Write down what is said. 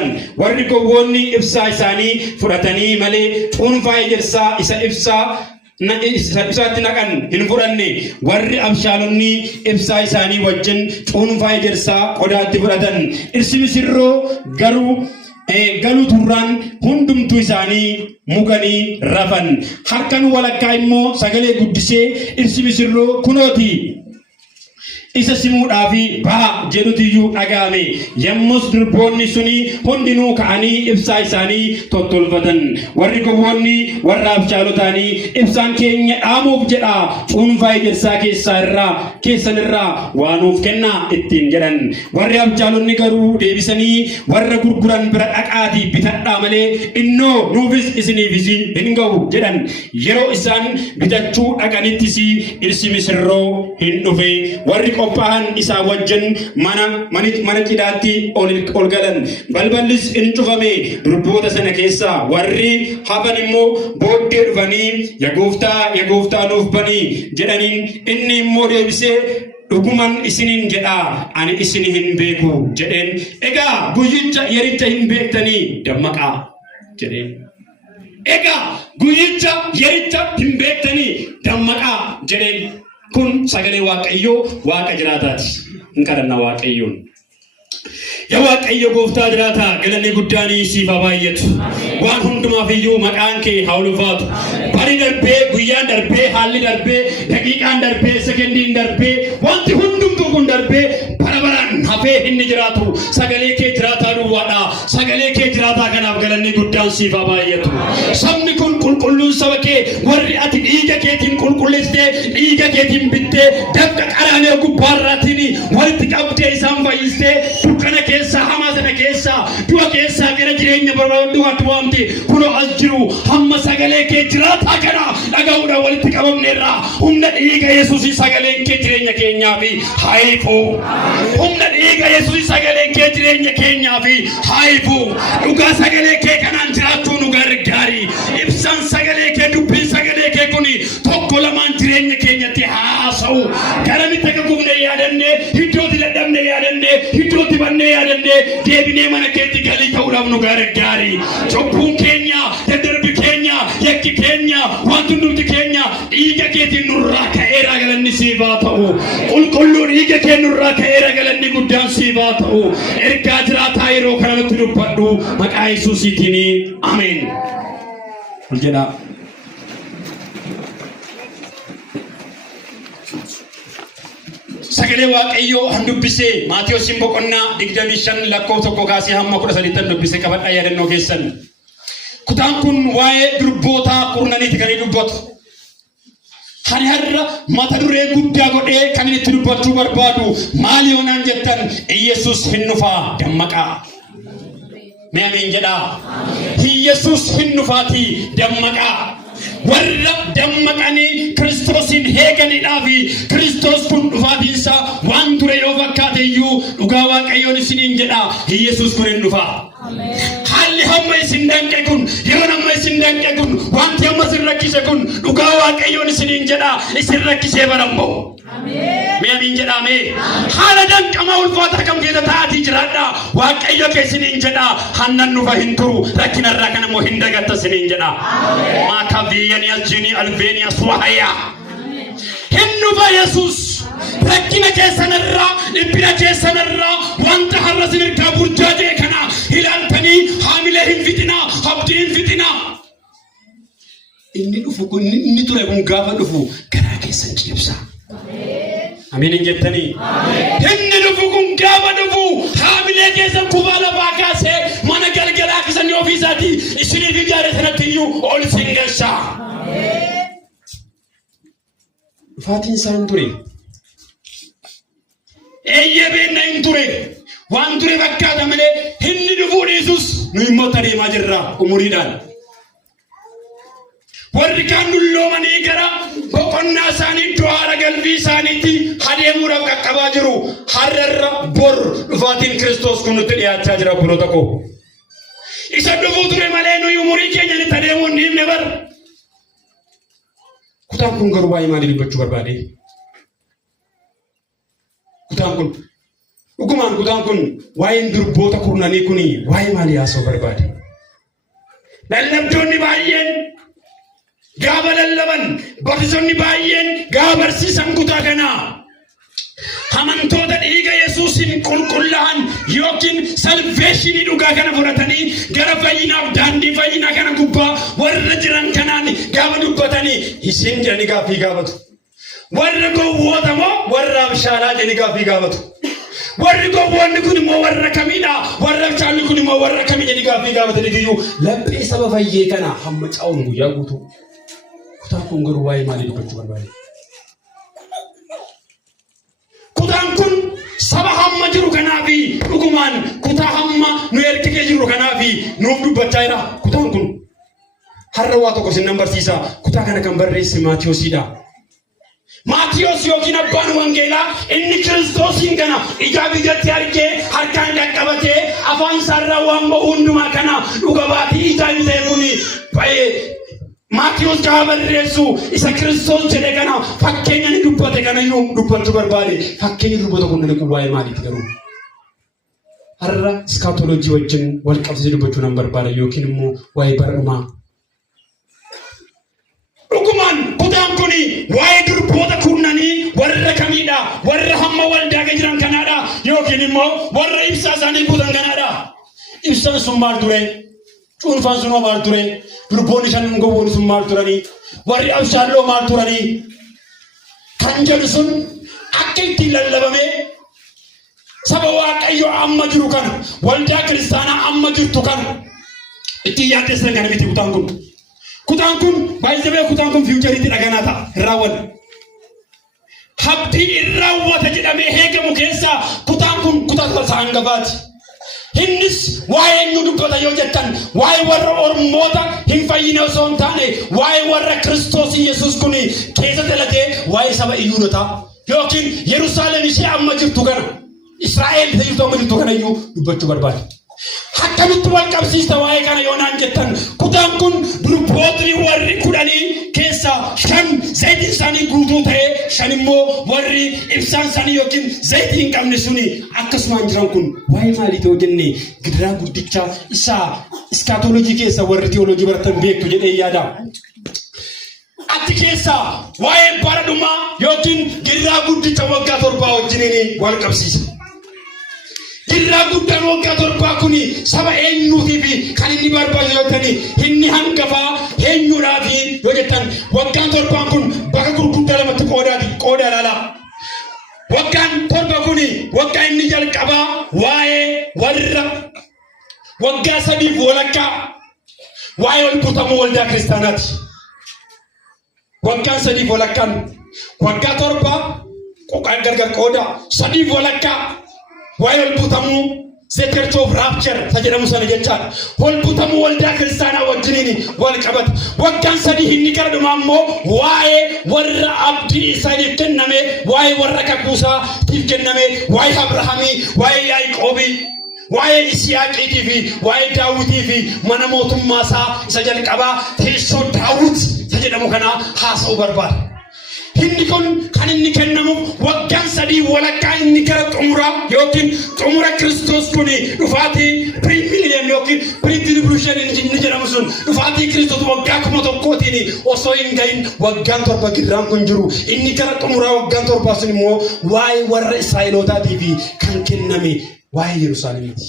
dhufan warri gowwoonni ibsaa isaanii fudhatanii malee cuunfaa ejersaa isa ibsaatti naqan hin fudhanne warri abshaalonni ibsaa isaanii wajjin cuunfaa ejersaa qodaatti fudhatan dhirsi misirroo garuu galuu turraan hundumtuu isaanii muganii rafan harkan walakkaa immoo sagalee guddisee dhirsi misirroo kunooti isa simuudhaafi baa jedhutiyyuu dhaga'ame yommus durboonni suni hundinuu ka'anii ibsaa isaanii tottolfatan warri gowwoonni warra abshaalotaanii ibsaan keenya dhaamuuf jedha cuunfaa ejersaa keessan irraa waanuuf kennaa ittiin jedhan warri abshaalonni garuu deebisanii warra gurguran bira dhaqaatii bitadhaa malee innoo nuufis isiniifis hin ga'u jedhan yeroo isaan bitachuu dhaqanittis dhirsi misirroo hin dhufe warri qophaa'an isaa wajjin mana cidhaatti ol galan balballis in cufame durboota sana keessaa warri hafan immoo booddee dhufanii yaa gooftaa nuuf banii jedhaniin inni immoo deebisee dhuguman isiniin jedhaa ani isin hin beeku jedheen egaa guyyicha yericha hin beektanii dammaqaa jedheen egaa guyyicha yericha hin beektanii dammaqaa jedheen kun sagalee waaqayyoo waaqa jiraataati hin kadhanna waaqayyoon yaa waaqayyo gooftaa jiraata galanni guddaanii siif haa baay'atu waan hundumaaf iyyuu maqaan kee haa ulfaatu bari darbee guyyaan darbee haalli darbee daqiiqaan darbee sekendiin darbee wanti hundumtuu kun darbee barabaraan hafee inni jiraatu sagalee kee jiraataa duwwaadha sagalee kee jiraataa kanaaf galanni guddaan siif haa baay'atu sabni kun qulqulluun saba kee warri ati dhiiga keetiin qulqulleessitee dhiiga keetiin bittee dafqa qaraanee gubbaarraatiin walitti qabdee isaan fayyistee dukkana keessa hamaa sana keessa du'a keessa gara jireenya barbaaduu ati waamte kunoo as jiru hamma sagalee kee jiraataa kana dhaga'uudhaan walitti qabamneerra humna dhiiga Yesuusii sagaleen kee jireenya keenyaaf haayifu humna dhiiga Yesuusii sagaleen kee jireenya keenyaaf haayifu dhugaa sagalee kee kanaan jiraachuu nu gargaari ibsaan sagalee kee dubbiin sagalee kee kun tokko lamaan jireenya keenyatti haasa'u garamitti akka gufne yaadannee iddootti dadhabne yaadannee iddootti bannee yaadannee deebinee mana keetti galii ta'uudhaaf nu gargaari cubbuun keenya daddarbi keenya yakki keenya wanti hundumti keenya dhiiga keetiin nurraa ka'eera galanni siif haa ta'u qulqulluu dhiiga kee nurraa ka'eera galanni guddaan siif haa ta'u ergaa jiraataa yeroo kanatti dubbadhu maqaa Yesuusiitiin ameen jedha sagalee waaqayyoo han dubbisee Maatiyos boqonnaa 25 lakkoofsa 1 kaasee hamma 13 dubbisee qabadhaa yaadannoo keessan kutaan kun waa'ee durbootaa kurnaniiti kan dubbatu kan har'a mata duree guddaa godhee kan itti dubbachuu barbaadu maal yoonaan jettan Yesuus hin dhufaa dammaqaa mee ameen jedhaa Yesuus hin dhufaatii dammaqaa warra dammaqanii Kiristoosin heeganiidhaafi Kiristoos kun dhufaatiinsa waan ture yoo fakkaate iyyuu dhugaa waaqayyoon isiniin jedha Yesuus kun hin dhufaa haalli hamma isin danqe kun yeroon amma isin danqe kun wanti amma isin rakkise kun dhugaa waaqayyoon isiniin jedha isin rakkisee baran ba'u mee amiin jedhame haala danqama ulfaata kam keessa taa'atii jiraadha waaqayyo kee isiniin jedha hannan dhufa hin turu rakkinarraa kan immoo hin dagatta isiniin jedha maakaviyyanii aljinii albeeniyaa suwahayyaa hin dhufa Yesuus rakkina keessanirraa dhiphina keessanirraa wanta har'a isin irraa burjaajee kana ilaaltanii haamilee hin fixinaa abdii hin fixinaa inni dhufu kun inni ture kun gaafa dhufu garaa keessan ciibsa Amin jettanii inni dhufu kun gaafa dhufu haamilee keessan kubaa lafaa kaasee mana galgalaa keessanii ofiisaatii isiniif ijaare sanatti iyyuu ol isin galcha dhufaatiin isaan ture eeyyee beekna hin ture waan ture fakkaata malee inni dhufuu dhiisus nu immoo adeemaa jirra umuriidhaan warri kaan dulloomanii gara boqonnaa isaanii iddoo haara galbii isaaniitti adeemuudhaaf qaqqabaa jiru har'arra bor dhufaatiin Kiristoos kun nutti dhiyaachaa jira obboloota koo isa dhufuu ture malee nuyi umurii keenya itti adeemuu hin dhiifne bar kutaan kun garuu waa'ee maalii dubbachuu barbaade kutaan kun Dhugumaan kutaan kun waa'een durboota kurnanii kuni waa'ee maalii haasa'uu barbaade? Lallabdoonni baay'een gaafa lallaban, barsiisonni baay'een gaafa barsiisan kutaa kanaa amantoota dhiiga Yesuusin qulqullaa'an yookiin salveeshinii dhugaa kana fudhatanii gara fayyinaaf daandii fayyinaa kana gubbaa warra jiran kanaan gaafa dubbatanii isin jedhanii gaaffii gaafatu. Warra gowwoota moo warra abshaalaa jedhanii gaaffii gaafatu. Warri gowwoonni kun immoo warra kamiidha? Warra abshaalli kun immoo warra kamii jedhanii gaaffii gaafatanii iyyuu laphee saba fayyee kana hamma caa'uun guyyaa guutuu. Kutaan kun garuu waa'ee maalii dubbachuu barbaade? Kutaan kun saba hamma jiru kanaafi dhugumaan kutaa hamma nu ergitee jiru kanaafi nuuf dubbachaa jira. Kutaan kun har'a waa tokko sin barsiisa. Kutaa kana kan barreesse Maatiyoosidha. Maatiyos yookiin abbaan wangeelaa inni Kiristoosin kana ijaa biyyatti argee harkaan qaqqabatee afaan isaarraa waan ba'u hundumaa kana dhuga baatii ijaa bitee kuni Maatiyos gaafa barreessu isa Kiristoos jedhe kana fakkeenya ni dubbate kana iyyuu dubbachuu barbaade. Fakkeenyi dubbata kun waa'ee maaliiti garuu? Har'a iskaatoloojii wajjin wal qabsiisee dubbachuu nan barbaada yookiin immoo waa'ee bar'umaa. Dhugumaan kutaan kuni waa'ee durboota kurnanii warra kamiidha? Warra hamma waldaa jiran kanaadha yookiin immoo warra ibsaa isaanii guutan kanaadha? Ibsaan sun maal ture? Cuunfaan sun maal ture? Durboonni shan gowwoonni sun maal turanii? Warri abshaalloo maal turanii? Kan jedhu sun akka ittiin lallabamee saba Waaqayyoo amma jiru kana waldaa kiristaanaa amma jirtu kana ittiin yaaddeessan kana miti kutaan kun. Kutaan kun baay'ee kutaan kun fiichariitti dhaganaa ta'a irraawwan. Habdii irraawwata jedhamee eegamu keessaa kutaan kun kutaa saangafaati. Innis waa'ee nu dubbata yoo jettan waa'ee warra ormoota hin fayyine osoo hin taane waa'ee warra Kiristoos Yesuus kun keessa dhalatee waa'ee saba Iyyuudotaa yookiin Yerusaalem ishee amma jirtu kana Israa'el ishee jirtu amma jirtu kana iyyuu dubbachuu barbaada. Akkamitti wal qabsiista waa'ee kana yoo naan jettan kutaan kun durbootni warri kudhanii keessaa shan zayitiin isaanii guutuu ta'ee shan immoo warri ibsaan isaanii yookiin zayitii hin qabne suni akkasumaan jiran kun waa'ee maaliiti yoo jenne gidiraa guddicha isaa iskaatoloojii keessa warri teoloojii baratan beektu jedhee yaada. Ati keessa waa'ee bara dhumaa yookiin gidiraa guddicha waggaa 7 wajjiniin wal qabsiisa. Gidiraa guddaan waggaa 7 kuni saba eenyuutiif kan inni barbaachisu yoo ta'ani inni hangafaa eenyuudhaafi yoo jettan waggaan 7 kun bakka gurguddaa lamatti qoodaa ilaala. Waggaan 7 kuni waggaa inni jalqabaa waa'ee warra waggaa 3 walakkaa waa'ee ol butamuu waldaa kiristaanaati. Waggaan 3 walakkaan waggaa 7 qoqaan gargar qooda 3 walakkaa waa'ee ol butamuu the church of rapture jedhamu sana jechaan ol butamuu waldaa kiristaanaa wajjiniin wal qabata. Waggaan 3 inni gara dhumaa immoo waa'ee warra abdii isaaniif kenname waa'ee warra kakuusaatiif kenname waa'ee Abrahaamii waa'ee Yaaqoobii waa'ee Isiyaaqiitii fi waa'ee Daawitii fi mana mootummaa isaa isa jalqabaa teessoo Daawit jedhamu kana haasa'uu barbaada. Inni kun kan inni kennamu waggaan 3 walakkaa inni gara xumuraa yookiin xumura Kiristoos kun dhufaatii pre-millennium yookiin pre-tribulation inni jedhamu sun dhufaatii Kiristoos waggaa 1000tiin osoo hin gahin waggaan 7 gidiraan kun jiru inni gara xumuraa waggaan 7 sun immoo waa'ee warra Israa'elootaatiif kan kenname waa'ee Yerusaalemiiti.